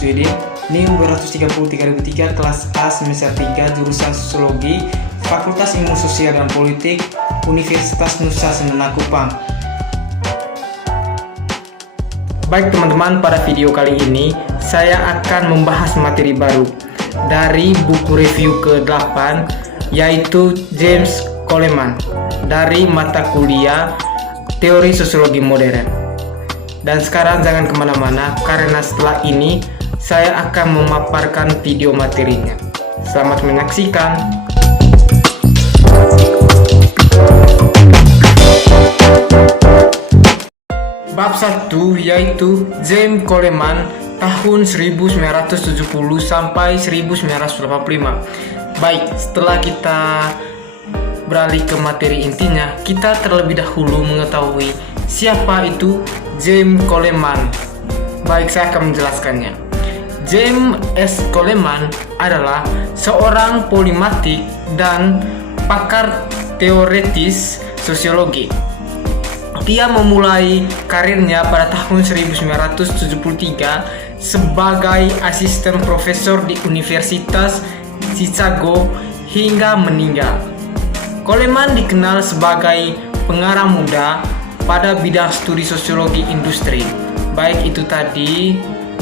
Kusdudin, NIM 233/2003, kelas A semester 3, jurusan Sosiologi, Fakultas Ilmu Sosial dan Politik, Universitas Nusa Sembana Kupang. Baik teman-teman, pada video kali ini saya akan membahas materi baru dari buku review ke-8, yaitu James Coleman dari mata kuliah Teori Sosiologi Modern. Dan sekarang jangan kemana-mana, karena setelah ini saya akan memaparkan video materinya. Selamat menyaksikan. Bab 1, yaitu James Coleman tahun 1970 sampai 1985. Baik, setelah kita beralih ke materi intinya, kita terlebih dahulu mengetahui siapa itu James Coleman. Baik, saya akan menjelaskannya. James S. Coleman adalah seorang polimatik dan pakar teoritis sosiologi. Dia memulai karirnya pada tahun 1973 sebagai asisten profesor di Universitas Chicago hingga meninggal. Coleman dikenal sebagai pengarang muda pada bidang studi sosiologi industri. Baik, itu tadi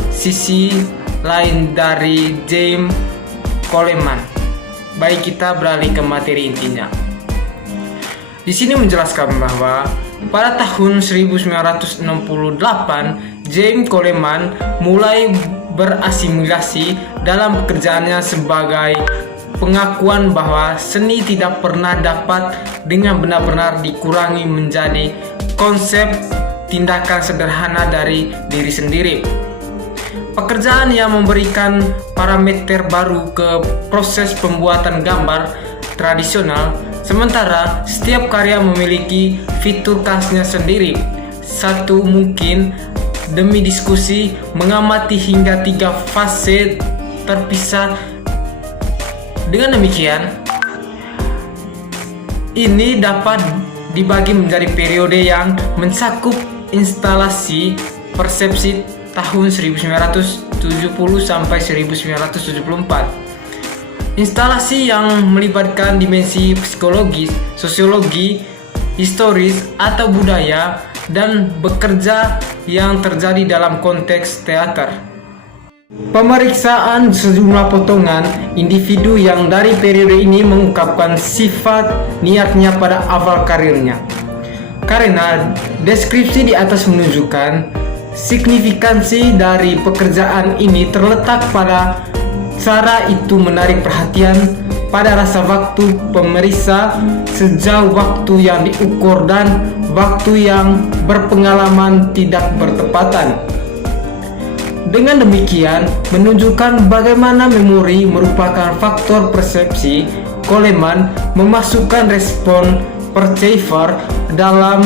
sisi lain dari James Coleman. Baik, kita beralih ke materi intinya. Di sini menjelaskan bahwa pada tahun 1968 James Coleman mulai berasimilasi dalam pekerjaannya sebagai pengakuan bahwa seni tidak pernah dapat dengan benar-benar dikurangi menjadi konsep tindakan sederhana dari diri sendiri. Pekerjaan yang memberikan parameter baru ke proses pembuatan gambar tradisional, sementara setiap karya memiliki fitur khasnya sendiri. Satu mungkin demi diskusi mengamati hingga 3 fase terpisah. Dengan demikian, ini dapat dibagi menjadi periode yang mencakup instalasi persepsi tahun 1970 sampai 1974. Instalasi yang melibatkan dimensi psikologis, sosiologi, historis atau budaya, dan bekerja yang terjadi dalam konteks teater. Pemeriksaan sejumlah potongan individu yang dari periode ini mengungkapkan sifat niatnya pada awal karirnya. Karena deskripsi di atas menunjukkan signifikansi dari pekerjaan ini terletak pada cara itu menarik perhatian pada rasa waktu pemeriksa sejauh waktu yang diukur dan waktu yang berpengalaman tidak bertepatan. Dengan demikian, menunjukkan bagaimana memori merupakan faktor persepsi. Coleman memasukkan respon perceiver dalam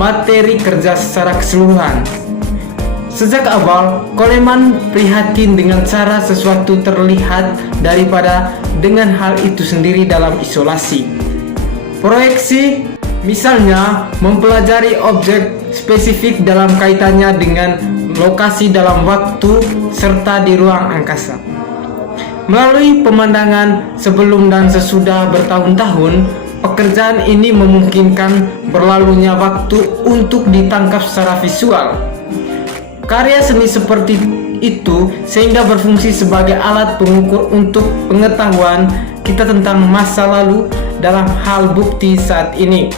materi kerja secara keseluruhan. Sejak awal, Coleman prihatin dengan cara sesuatu terlihat daripada dengan hal itu sendiri dalam isolasi. Proyeksi, misalnya, mempelajari objek spesifik dalam kaitannya dengan lokasi dalam waktu serta di ruang angkasa. Melalui pemandangan sebelum dan sesudah bertahun-tahun, pekerjaan ini memungkinkan berlalunya waktu untuk ditangkap secara visual. Karya seni seperti itu sehingga berfungsi sebagai alat pengukur untuk pengetahuan kita tentang masa lalu dalam hal bukti saat ini.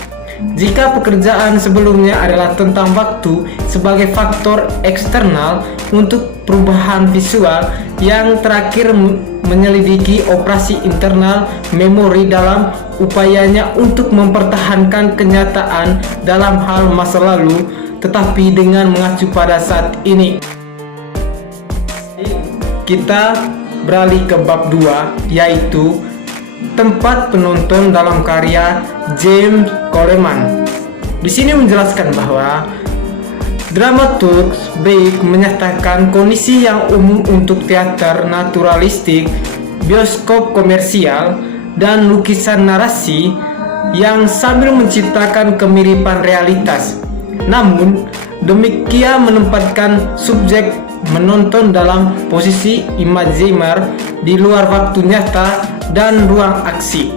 Jika pekerjaan sebelumnya adalah tentang waktu sebagai faktor eksternal untuk perubahan visual, yang terakhir menyelidiki operasi internal memori dalam upayanya untuk mempertahankan kenyataan dalam hal masa lalu, tetapi dengan mengacu pada saat ini. Kita beralih ke bab 2, yaitu tempat penonton dalam karya James Coleman. Di sini menjelaskan bahwa dramaturg baik menyatakan kondisi yang umum untuk teater naturalistik, bioskop komersial, dan lukisan narasi yang sambil menciptakan kemiripan realitas. Namun, demikian menempatkan subjek menonton dalam posisi imajiner di luar waktu nyata dan ruang aksi.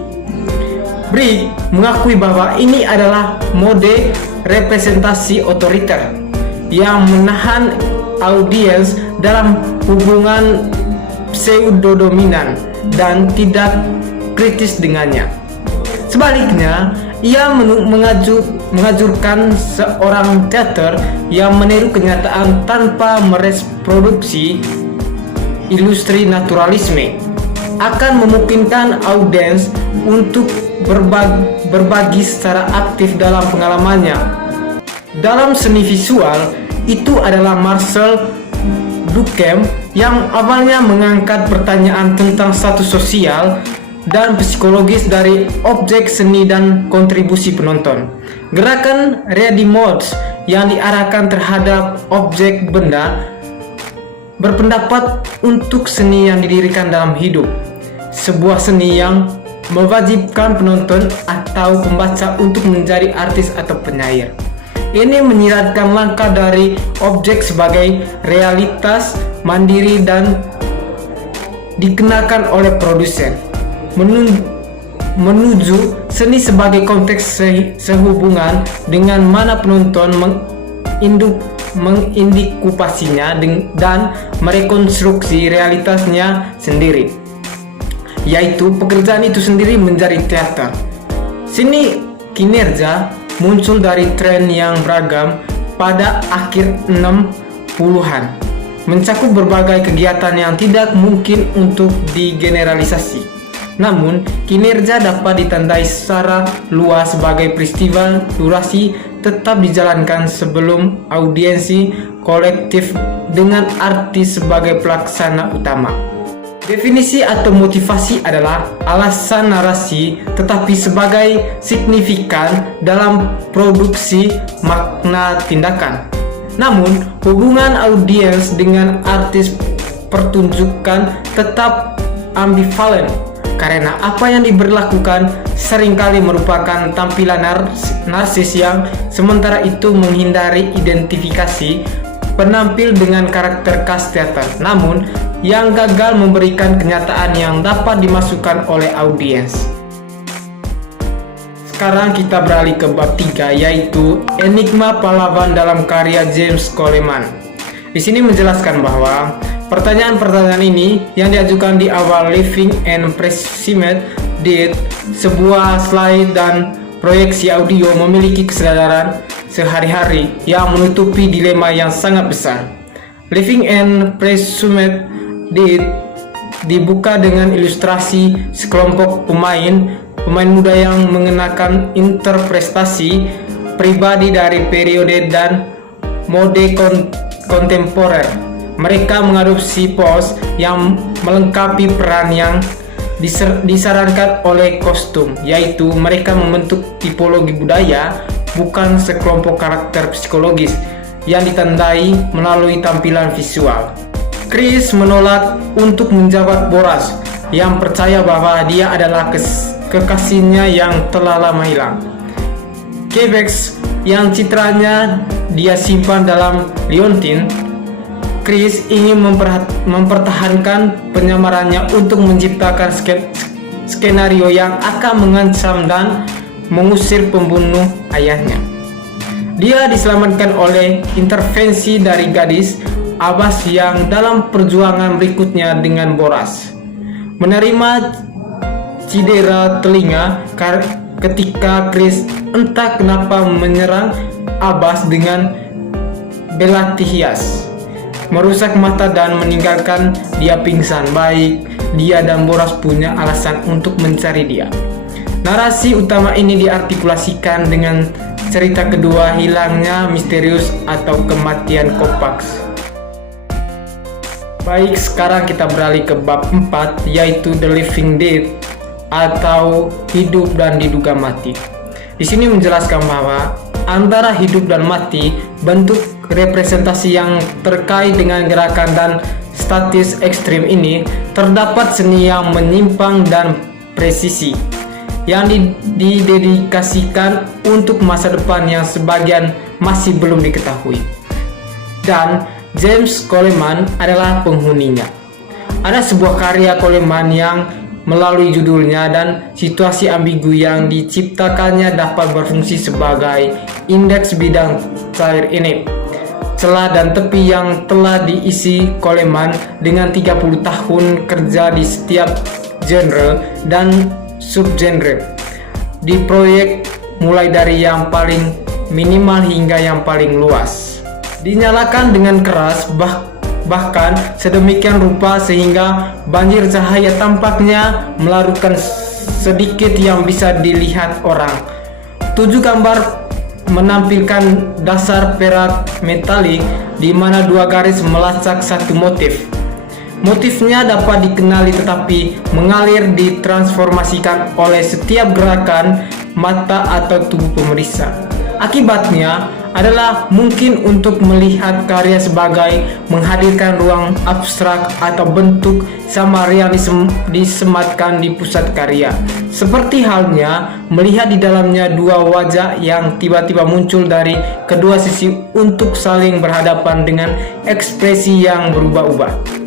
Brick mengakui bahwa ini adalah mode representasi otoriter yang menahan audiens dalam hubungan pseudo-dominan dan tidak kritis dengannya. Sebaliknya, ia mengajurkan seorang teater yang meniru kenyataan tanpa mereproduksi ilustri naturalisme akan memungkinkan audiens untuk berbagi secara aktif dalam pengalamannya. Dalam seni visual, itu adalah Marcel Duchamp yang awalnya mengangkat pertanyaan tentang status sosial dan psikologis dari objek seni dan kontribusi penonton. Gerakan ready modes yang diarahkan terhadap objek benda berpendapat untuk seni yang didirikan dalam hidup, sebuah seni yang mewajibkan penonton atau pembaca untuk menjadi artis atau penyair. Ini menyiratkan langkah dari objek sebagai realitas mandiri dan dikenakan oleh produsen, menuju seni sebagai konteks sehubungan dengan mana penonton mengindikupasinya dan merekonstruksi realitasnya sendiri, yaitu pekerjaan itu sendiri menjadi teater. Seni kinerja muncul dari tren yang beragam pada akhir 60-an, mencakup berbagai kegiatan yang tidak mungkin untuk digeneralisasi. Namun, kinerja dapat ditandai secara luas sebagai peristiwa durasi tetap dijalankan sebelum audiensi kolektif dengan artis sebagai pelaksana utama. Definisi atau motivasi adalah alasan narasi tetapi sebagai signifikan dalam produksi makna tindakan. Namun, hubungan audiens dengan artis pertunjukan tetap ambivalen karena apa yang diberlakukan seringkali merupakan tampilan narsis yang sementara itu menghindari identifikasi penampil dengan karakter khas teater, namun yang gagal memberikan kenyataan yang dapat dimasukkan oleh audiens. Sekarang kita beralih ke bab 3, yaitu enigma pahlawan dalam karya James Coleman. Di sini menjelaskan bahwa pertanyaan-pertanyaan ini yang diajukan di awal Living and Presumed Dead, sebuah slide dan proyeksi audio memiliki kesadaran sehari-hari yang menutupi dilema yang sangat besar. Living and Presumed Dead dibuka dengan ilustrasi sekelompok pemain muda yang mengenakan interpretasi pribadi dari periode dan mode kontemporer. Mereka mengadopsi pose yang melengkapi peran yang disarankan oleh kostum, yaitu mereka membentuk tipologi budaya, bukan sekelompok karakter psikologis yang ditandai melalui tampilan visual. Chris menolak untuk menjawab Boras yang percaya bahwa dia adalah kekasihnya yang telah lama hilang. Quebec yang citranya dia simpan dalam liontin. Chris ingin mempertahankan penyamarannya untuk menciptakan skenario yang akan mengancam dan mengusir pembunuh ayahnya. Dia diselamatkan oleh intervensi dari gadis Abbas yang dalam perjuangan berikutnya dengan Boras menerima cedera telinga ketika Chris entah kenapa menyerang Abbas dengan Belatihias, merusak mata dan meninggalkan dia pingsan. Baik dia dan Boras punya alasan untuk mencari dia. Narasi utama ini diartikulasikan dengan cerita kedua, hilangnya misterius atau kematian Kopax. Baik, sekarang kita beralih ke bab 4, yaitu The Living Dead atau hidup dan diduga mati. Di sini menjelaskan bahwa antara hidup dan mati, bentuk representasi yang terkait dengan gerakan dan statis ekstrim ini, terdapat seni yang menyimpang dan presisi yang didedikasikan untuk masa depan yang sebagian masih belum diketahui. Dan James Coleman adalah penghuninya. Ada sebuah karya Coleman yang melalui judulnya dan situasi ambigu yang diciptakannya dapat berfungsi sebagai indeks bidang cair ini. Celah dan tepi yang telah diisi Coleman dengan 30 tahun kerja di setiap genre dan subgenre di proyek, mulai dari yang paling minimal hingga yang paling luas. Dinyalakan dengan keras, bahkan sedemikian rupa sehingga banjir cahaya tampaknya melarutkan sedikit yang bisa dilihat orang. 7 gambar menampilkan dasar perak metalik di mana 2 garis melacak satu motif. Motifnya dapat dikenali tetapi mengalir ditransformasikan oleh setiap gerakan mata atau tubuh pemeriksa. Akibatnya adalah mungkin untuk melihat karya sebagai menghadirkan ruang abstrak atau bentuk sama yang disematkan di pusat karya. Seperti halnya melihat di dalamnya 2 wajah yang tiba-tiba muncul dari kedua sisi untuk saling berhadapan dengan ekspresi yang berubah-ubah.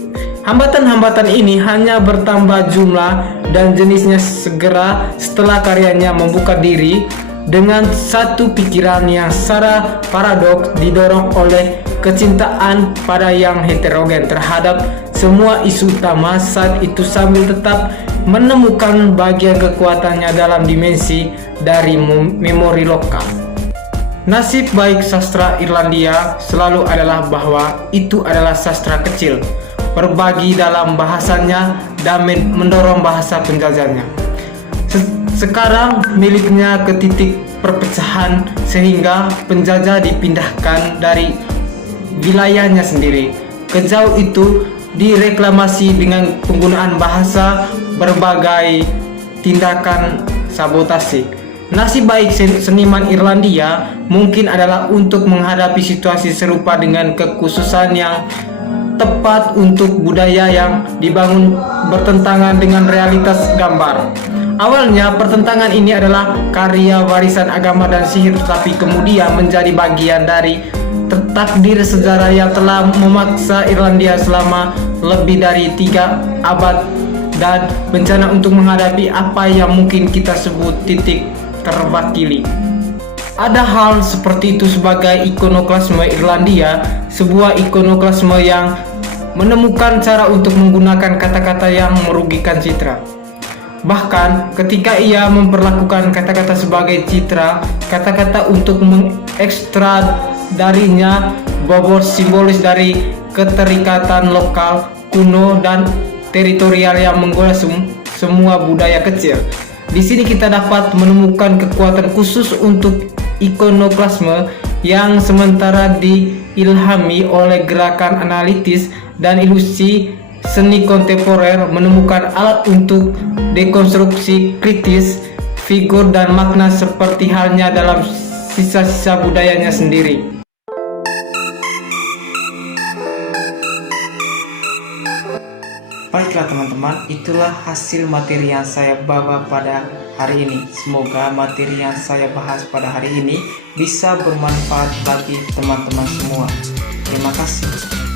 Hambatan-hambatan ini hanya bertambah jumlah dan jenisnya segera setelah karyanya membuka diri dengan satu pikiran yang secara paradoks didorong oleh kecintaan pada yang heterogen terhadap semua isu utama saat itu sambil tetap menemukan bagian kekuatannya dalam dimensi dari memori lokal. Nasib baik sastra Irlandia selalu adalah bahwa itu adalah sastra kecil, berbagi dalam bahasanya dan mendorong bahasa penjajahnya. Sekarang miliknya ke titik perpecahan sehingga penjajah dipindahkan dari wilayahnya sendiri. Kejauh itu direklamasi dengan penggunaan bahasa berbagai tindakan sabotase. Nasib baik seniman Irlandia mungkin adalah untuk menghadapi situasi serupa dengan kekhususan yang tepat untuk budaya yang dibangun bertentangan dengan realitas gambar. Awalnya pertentangan ini adalah karya warisan agama dan sihir, tetapi kemudian menjadi bagian dari takdir sejarah yang telah memaksa Irlandia selama lebih dari 3 abad dan bencana untuk menghadapi apa yang mungkin kita sebut titik terwakili. Ada hal seperti itu sebagai ikonoklasme Irlandia, sebuah ikonoklasme yang menemukan cara untuk menggunakan kata-kata yang merugikan citra. Bahkan ketika ia memperlakukan kata-kata sebagai citra, kata-kata untuk mengekstrak darinya bobot simbolis dari keterikatan lokal, kuno, dan teritorial yang menggoda semua budaya kecil. Di sini kita dapat menemukan kekuatan khusus untuk ikonoklasme yang sementara diilhami oleh gerakan analitis dan ilusi seni kontemporer, menemukan alat untuk dekonstruksi kritis figur dan makna seperti halnya dalam sisa-sisa budayanya sendiri. Baiklah teman-teman, itulah hasil materi yang saya bawa pada hari ini. Semoga materi yang saya bahas pada hari ini bisa bermanfaat bagi teman-teman semua. Terima kasih.